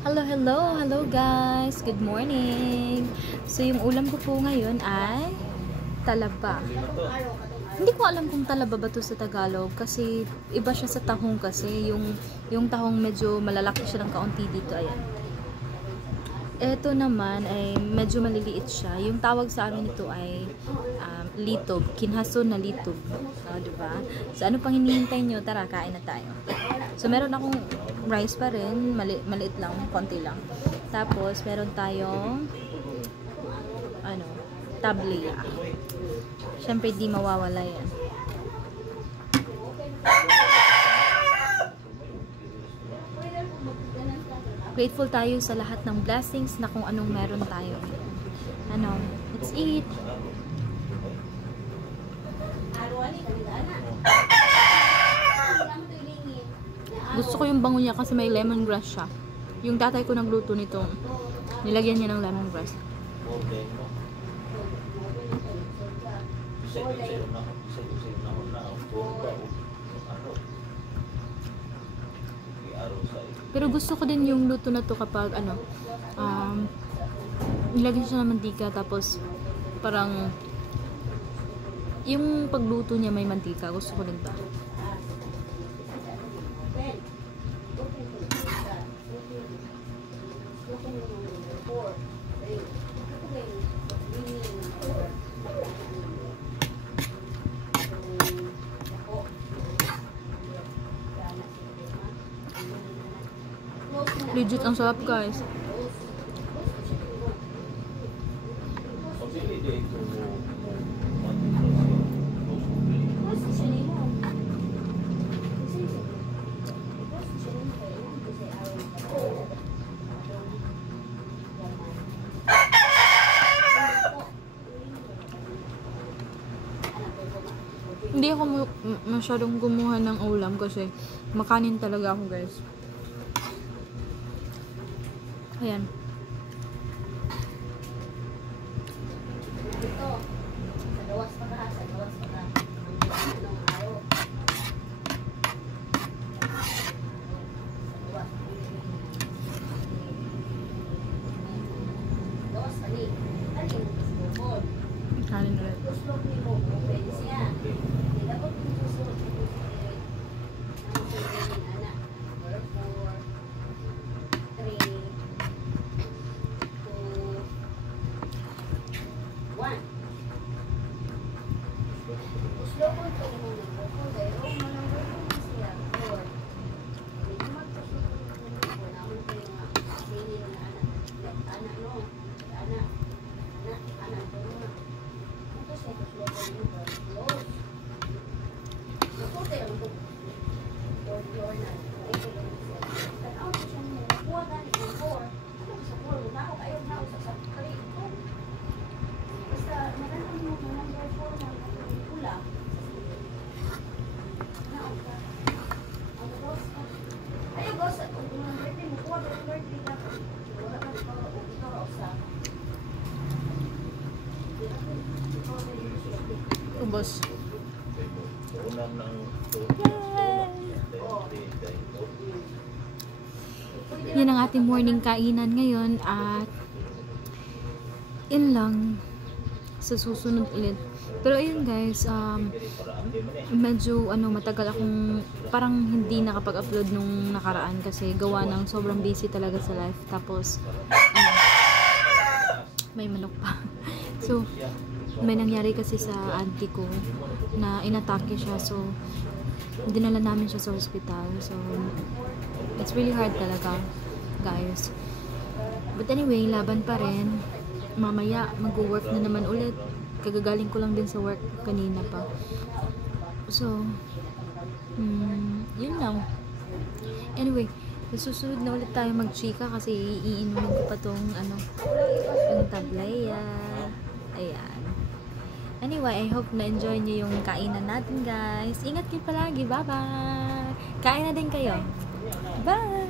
Hello, hello, hello guys! Good morning! So, yung ulam ko po ngayon ay talaba. Hindi ko alam kung talaba ba to sa Tagalog kasi iba siya sa tahong kasi. Yung tahong medyo malalaki siya ng kaunti dito. Ayan. Ito naman ay medyo maliliit siya. Yung tawag sa amin ito ay litob. Kinhason na litob. Diba? So, ano pang hinihintay nyo? Tara, kain na tayo. So, meron akong rice pa rin. Maliit lang. Konti lang. Tapos, meron tayong tablia. Siyempre, di mawawala yan. Grateful tayo sa lahat ng blessings na kung anong meron tayo. Let's eat! Gusto ko yung bango niya kasi may lemongrass siya. Yung tatay ko nagluto nito, nilagyan niya ng lemongrass. Pero gusto ko din yung luto na to kapag nilagyan siya ng mantika tapos parang yung pagluto niya may mantika. Gusto ko din to. Legit ang sarap, guys. Hindi ako masyadong kumuha ng ulam kasi makanin talaga ako, guys. Ayan. Kanin ulit. Ubos. Yan ang ating morning kainan ngayon at in lang sa susunod ulit. Pero ayun guys, medyo matagal akong parang hindi nakapag-upload nung nakaraan kasi gawa ng sobrang busy talaga sa life. Tapos may manok pa. So may nangyari kasi sa auntie ko na inatake siya, so dinala namin siya sa hospital. So it's really hard talaga, guys. But anyway, laban pa rin. Mamaya mag-work na naman ulit. Kagagaling ko lang din sa work kanina pa. So yun lang. Anyway, susunod na ulit tayo mag-chika kasi iinumin ko pa tong yung tablaya. Ayan. Anyway, I hope na-enjoy nyo yung kainan natin, guys. Ingat kayo palagi. Bye-bye! Kain na din kayo. Bye!